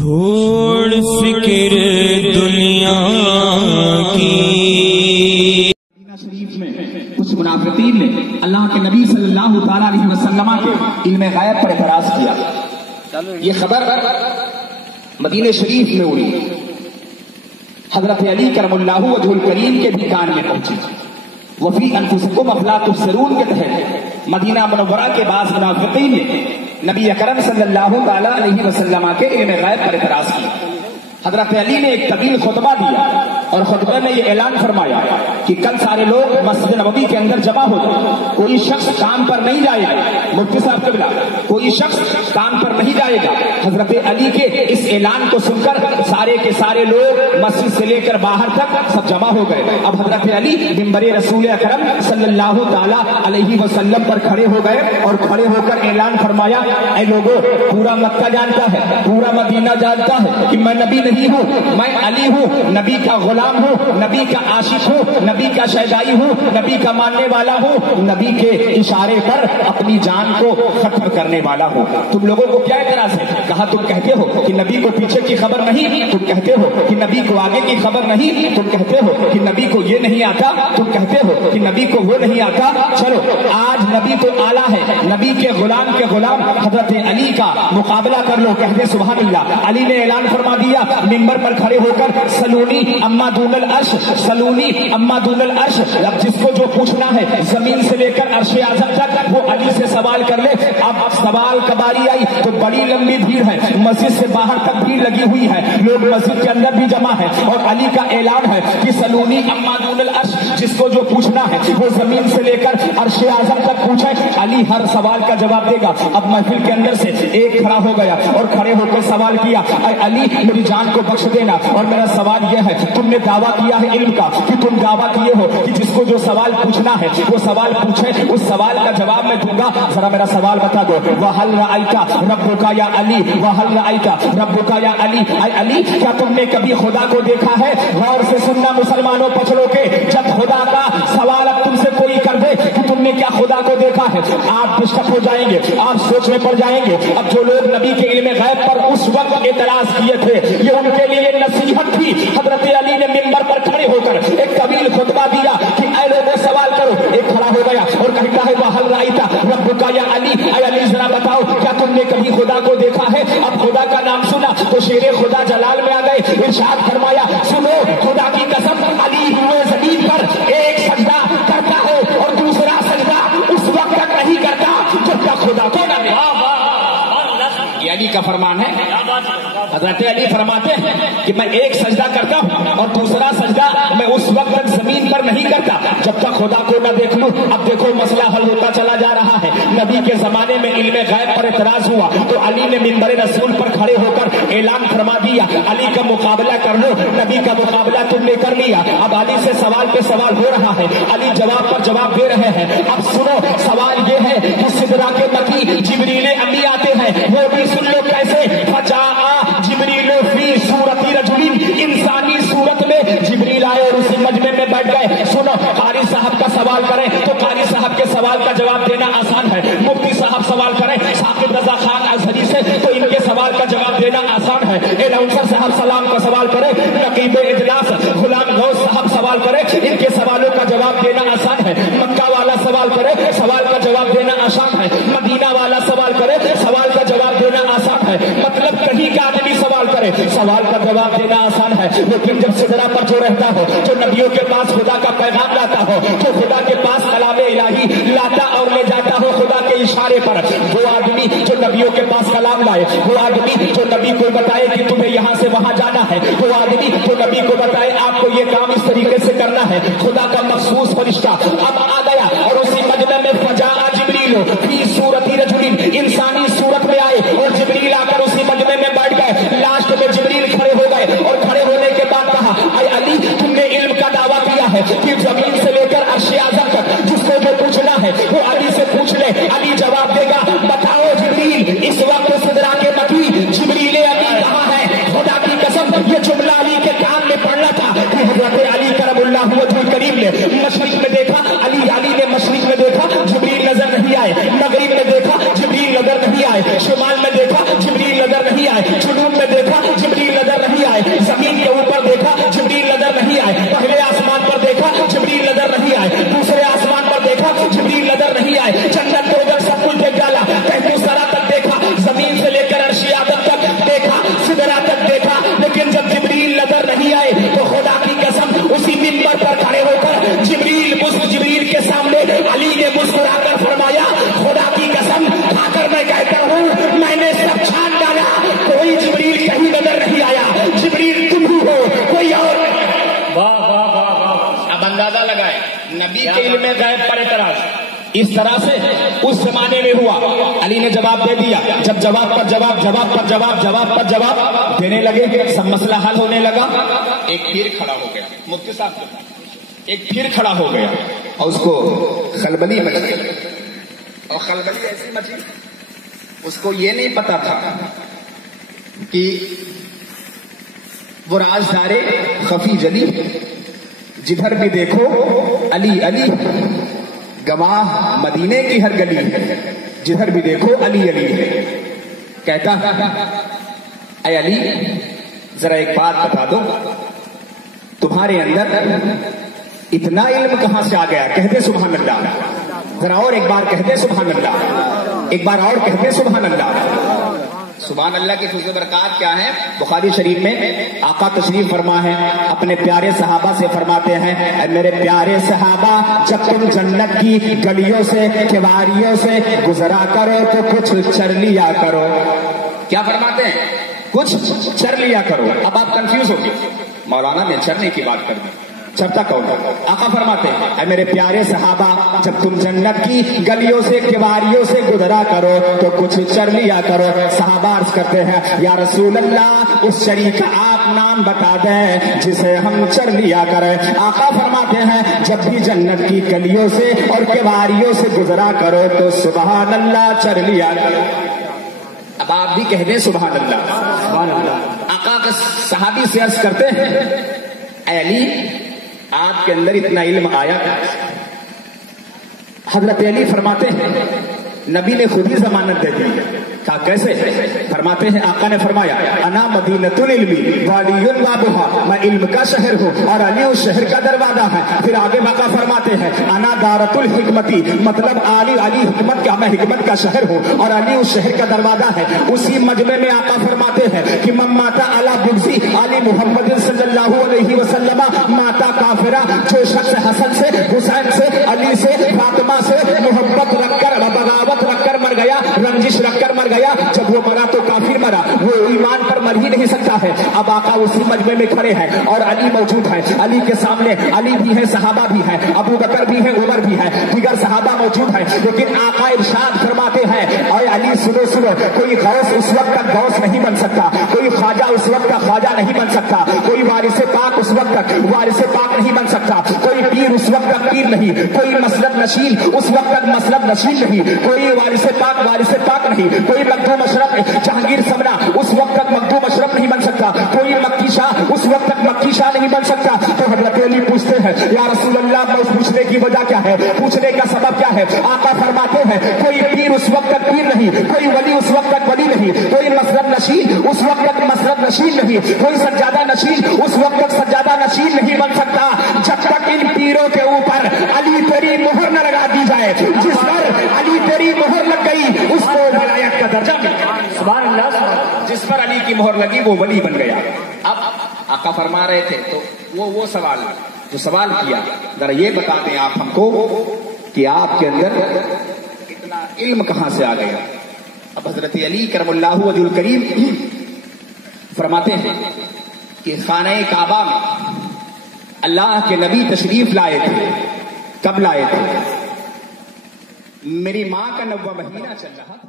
چھوڑ فکر دنیا کی۔ شریف میں کچھ منافقین نے اللہ کے نبی صلی اللہ تعالیٰ علیہ وسلم کے علم غیب پر اعتراض کیا۔ یہ خبر مدینہ شریف میں اڑی، حضرت علی کرم اللہ وجہ الکریم کے بھی کان میں پہنچی۔ وفی انفسکم افلا تبصرون کے تحت مدینہ منورہ کے بعض منافقین نے نبی اکرم صلی اللہ تعالیٰ علیہ وسلم کے علم غیب پر اعتراض کیا۔ حضرت علی نے ایک طویل خطبہ دیا اور خطبے میں یہ اعلان فرمایا کہ کل سارے لوگ مسجد نبوی کے اندر جمع ہو گئے، کوئی شخص کام پر نہیں جائے گا۔ مفتی صاحب قبلہ، کوئی شخص کام پر نہیں جائے گا۔ حضرت علی کے اس اعلان کو سن کر سارے کے سارے لوگ مسجد سے لے کر باہر تک سب جمع ہو گئے۔ اب حضرت علی منبر رسول اکرم صلی اللہ تعالیٰ علیہ وسلم پر کھڑے ہو گئے اور کھڑے ہو کر اعلان فرمایا، اے لوگوں، پورا مکہ جانتا ہے، پورا مدینہ جانتا ہے کہ میں نبی نہیں ہوں، میں علی ہوں، نبی کا غلام ہوں، نبی کا عاشق ہوں، نبی کا شیدائی ہوں، نبی کا ماننے والا ہوں، نبی کے اشارے پر اپنی جان کو ختم کرنے والا ہوں۔ تم لوگوں کو کیا اعتراض ہے؟ کہا تم کہتے ہو کہ نبی کو پیچھے کی خبر نہیں، تم کہتے ہو کہ نبی کو آگے کی خبر نہیں، تم کہتے ہو کہ نبی کو یہ نہیں آتا، تم کہتے ہو کہ نبی کو وہ نہیں آتا۔ چلو آج نبی تو اعلیٰ ہے، نبی کے غلام حضرت علی کا مقابلہ کر لو۔ کہتے سبحان اللہ۔ علی نے اعلان فرما دیا منبر پر کھڑے ہو کر، سلونی اما دون العرش، سلونی اما دون العرش۔ اب جس کو جو پوچھنا ہے زمین سے لے کر عرش اعظم تک وہ علی سے سوال کر لے۔ اب سوال کا باری آئی تو بڑی لمبی بھیڑ ہے، مسجد سے باہر تک بھیڑ لگی ہوئی ہے، لوگ مسجد کے اندر بھی جمع ہے اور علی کا اعلان ہے کہ سلونی اما دون العرش، جس کو جو پوچھنا ہے وہ زمین سے لے کر عرش اعظم تک پوچھے، علی ہر سوال کا جواب دے گا۔ اب محفل کے اندر سے ایک کھڑا ہو گیا اور کھڑے ہو کر سوال کیا، اے علی میری جان کو بخش دینا، اور میرا سوال یہ ہے، تم نے دعویٰ کیا ہے علم کا کہ تم دعویٰ کیے ہو کہ جس کو جو سوال پوچھنا ہے وہ سوال پوچھے، اس سوال کا جواب میں دوں گا، ذرا میرا سوال بتا دو۔ وَهَلْ رَأَيْتَ رَبُّكَ يَا عَلِي وَهَلْ رَأَيْتَ رَبُّكَ يَا عَلِي، اے علی کیا تم نے کبھی خدا کو دیکھا ہے؟ غور سے سننا مسلمانوں پچھڑوں کے، جب خدا کا سوال اب تم سے کوئی کر دے کہ تم نے کیا خدا کو دیکھا ہے، آپ ڈسٹرب ہو جائیں گے، آپ سوچ میں پڑ جائیں گے۔ اب جو لوگ نبی کے علم غیب پر اس وقت اعتراض کیے تھے، یہ ان کے لیے نصیحت تھی۔ حضرت علی نے منبر پر کھڑے ہو کر ایک طویل خطبہ دیا کہ اے لوگوں سوال کرو۔ ایک کھڑا ہو گیا اور کہتا ہے وَهَلْ رَأَيْتَ رَبُّكَ يَا عَلِي، اے علی ذرا بتاؤ کیا تم نے کبھی خدا کو دیکھا ہے؟ اب خدا کا نام سنا تو شیر خدا جلال میں آ گئے، ارشاد فرمایا، سنو خدا کی قسم، علی ہوئے زمین پر ایک سجدہ کرتا ہے اور دوسرا سجدہ اس وقت تک نہیں کرتا جب تک خدا کو نہ دیکھے۔ یہ علی کا فرمان ہے۔ حضرت علی فرماتے ہیں کہ میں ایک سجدہ کرتا ہوں اور دوسرا سجدہ میں اس وقت تک زمین پر نہیں کرتا جب تک خدا کو نہ دیکھ لوں۔ اب دیکھو مسئلہ حل ہوتا چلا جا رہا ہے۔ نبی کے زمانے میں علم غیب پر اعتراض ہوا تو علی نے منبر رسول پر کھڑے ہو کر اعلان فرما دیا، علی کا مقابلہ کر لو۔ نبی کا مقابلہ تم نے کر لیا، اب علی سے سوال پہ سوال ہو رہا ہے، علی جواب پر جواب دے رہے ہیں۔ اب سنو سوال یہ ہے کہ سدرا کے مکی جبریل امی آتے ہیں، وہ بھی سن لو کیسے، فجاء جبریل فی صورت رجل، انسانی صورت میں جبریل آئے اور اسی مجمع میں بیٹھ گئے۔ سنو قاری صاحب کا سوال کریں تو قاری صاحب کے سوال کا جواب دینا آسان ہے، مفتی صاحب سوال کریں ثاقب رضا خان ازہری سے تو ان کے سوال کا جواب دینا آسان ہے، اناؤنسر صاحب سلام کا سوال کریں، نقیب اجلاس غلام غوث صاحب سوال کریں، ان کے سوالوں کا جواب دینا آسان ہے، مکہ والا سوال کرے سوال کا جواب دینا آسان ہے، مدینہ والا سوال کرے سوال کا جواب دینا آسان ہے، مطلب کہیں کا آدمی سوال کرے سوال کا جواب دینا آسان ہے۔ لیکن جب سدرا پر جو رہتا ہو، جو نبیوں کے پاس خدا کا پیغام لاتا ہو، جو خدا کے پاس کلام الہی لاتا اور لے جاتا ہو خدا کے اشارے پر، وہ آدمی جو نبیوں کے پاس کلام لائے، وہ آدمی جو نبی کو بتائے کہ تمہیں یہاں سے وہاں جانا ہے، وہ آدمی جو نبی کو بتائے آپ کو یہ کام اس طریقے سے کرنا ہے، خدا کا مخصوص فرشتہ اب آ گیا اور اسی مجمع میں فجاء جبریل فی صورت رجل، انسانی صورت میں آئے اور جبریل آ کر اسی مجمع میں بیٹھ گئے۔ لاسٹ میں جبریل کھڑے ہو گئے اور کھڑے ہونے کے بعد کہا، اے علی تم نے علم کا دعویٰ کیا ہے کہ زمین سے لے کر عرش اعظم تک جس کو جو پوچھنا ہے وہ علی سے پوچھ لے، علی جواب دے گا۔ بتاؤ جبریل اس وقت سدرا کے مکی جبریل امی کہاں ہے؟ خدا کی قسم یہ جملہ علی کے کان میں پڑنا تھا کہ حضرت علی کرم اللہ وجہ الکریم نے مشرق میں دیکھا، علی نے مشرق میں دیکھا جبریل نظر نہیں آئے، مغرب میں دیکھا جبریل نظر نہیں آئے، شمال میں دیکھا جبریل نظر نہیں آئے، جنوب میں دیکھا نبی کے علم غیب پر اعتراض اس طرح سے اس زمانے میں ہوا. علی نے جواب دے دیا. جب جواب پر جواب جواب پر جواب جواب پر جواب دینے لگے, سب مسئلہ حل ہونے لگا. ایک پھر کھڑا ہو گیا, مفتی صاحب ایک پھر کھڑا ہو گیا اور اس کو خلبلی مچ گئی. اور خلبلی ایسی مچی, اس کو یہ نہیں پتا تھا کہ وہ رازدار خفی جلی, جدھر بھی دیکھو علی علی, گواہ مدینے کی ہر گلی ہے, جدھر بھی دیکھو علی علی ہے. کہتا اے علی ذرا ایک بات بتا دو, تمہارے اندر اتنا علم کہاں سے آ گیا؟ کہتے سبحان اللہ. ذرا اور ایک بار کہتے سبحان اللہ, ایک بار اور کہتے سبحان اللہ. سبحان اللہ کی فضل برکات کیا ہے؟ بخاری شریف میں آقا تشریف فرما ہے, اپنے پیارے صحابہ سے فرماتے ہیں اے میرے پیارے صحابہ, جب تم جنت کی گلیوں سے کیواڑیوں سے گزرا کرو تو کچھ چر لیا کرو. کیا فرماتے ہیں؟ کچھ چر لیا کرو. اب آپ کنفیوز ہو گئے, مولانا نے چرنے کی بات کر دی, چرتا کون؟ آقا فرماتے ہیں اے میرے پیارے صحابہ, جب تم جنت کی گلیوں سے کیواڑیوں سے گزرا کرو تو کچھ چر لیا کرو. صحابہ عرض کرتے ہیں یا رسول اللہ, اس چری کا آپ نام بتا دیں جسے ہم چر لیا کریں. آقا فرماتے ہیں جب بھی جنت کی گلیوں سے اور کیواڑیوں سے گزرا کرو تو سبحان اللہ چر لیا کرو. اب آپ بھی کہہ دیں سبحان اللہ. سبحان اللہ. آقا کا صحابی سے عرض کرتے ہیں اے علی, آپ کے اندر اتنا علم آیا؟ حضرت علی فرماتے ہیں نبی نے خود ہی ضمانت دے دی. کہا کیسے؟ فرماتے ہیں آقا نے فرمایا انا مدینۃ العلم وعلی بابها, میں علم کا شہر ہوں اور علی اس شہر کا دروازہ ہے. پھر آگے آقا فرماتے ہیں انا دارۃ الحکمتی, مطلب علی حکمت کا, میں حکمت کا شہر ہوں اور علی اس شہر کا دروازہ ہے. اسی مجمع میں آقا فرماتے ہیں کہ من مات علی بغض علی محمد صلی اللہ علیہ وسلم ماتا کافرہ, جو شخص حسن سے, حسین سے, علی سے, فاطمہ سے محبت رکھ کر, بغاوت رکھ کر مر گیا, رنجش رکھ کر مر گیا, جب وہ مرا تو کافر مرا, وہ ایمان پر مر ہی نہیں سکتا ہے. اب آقا اسی مجمع میں کھڑے ہیں اور علی موجود ہے. علی کے سامنے علی بھی ہے, صحابہ بھی ہے, ابو بکر بھی ہے, عمر بھی ہے, دیگر صحابہ موجود ہے. لیکن آقا ارشاد فرماتے ہیں اے علی سنو سنو, کوئی غوث اس وقت تک غوث نہیں بن سکتا, کوئی خواجہ اس وقت کا خواجہ نہیں بن سکتا, کوئی وارث پاک اس وقت تک وارث پاک نہیں بن سکتا, کوئی پیر اس وقت تک پیر نہیں, کوئی مسلک نشین اس وقت تک مسلک نشین نہیں, کوئی وارث پاک نہیں, کوئی مخدوم اشرف جہانگیر سمنا اس وقت تک مخدوم اشرف نہیں بن سکتا, کوئی مکی شاہ اس وقت تک مکی شاہ نہیں بن سکتا. تو حضرت علی پوچھتے ہیں یا رسول اللہ, میں اس پوچھنے کی وجہ کیا ہے, پوچھنے کا سبب کیا ہے؟ آقا فرماتے ہیں کوئی پیر اس وقت تک پیر نہیں, کوئی ولی اس وقت تک ولی نہیں, کوئی مسلک نشین اس وقت تک مسلک نشین نہیں, کوئی سجادہ نشین اس وقت تک سجادہ نشین نہیں بن سکتا جب تک ان پیروں کے اوپر علی تیری مہر نہ لگا دی جائے. جس پر علی تیری مہر لگ گئی اس کو ولایت کا درجہ ملا. سبحان اللہ. جس پر علی کی مہر لگی وہ ولی بن گیا. اب آقا فرما رہے تھے تو وہ سوال جو سوال کیا, ذرا یہ بتا دیں آپ ہم کو کہ آپ کے اندر اتنا علم کہاں سے آ گیا. اب حضرت علی کرم اللہ وجہ الکریم فرماتے ہیں کہ خانہ کعبہ میں اللہ کے نبی تشریف لائے تھے. کب لائے تھے؟ میری ماں کا 9واں مہینہ چل رہا تھا.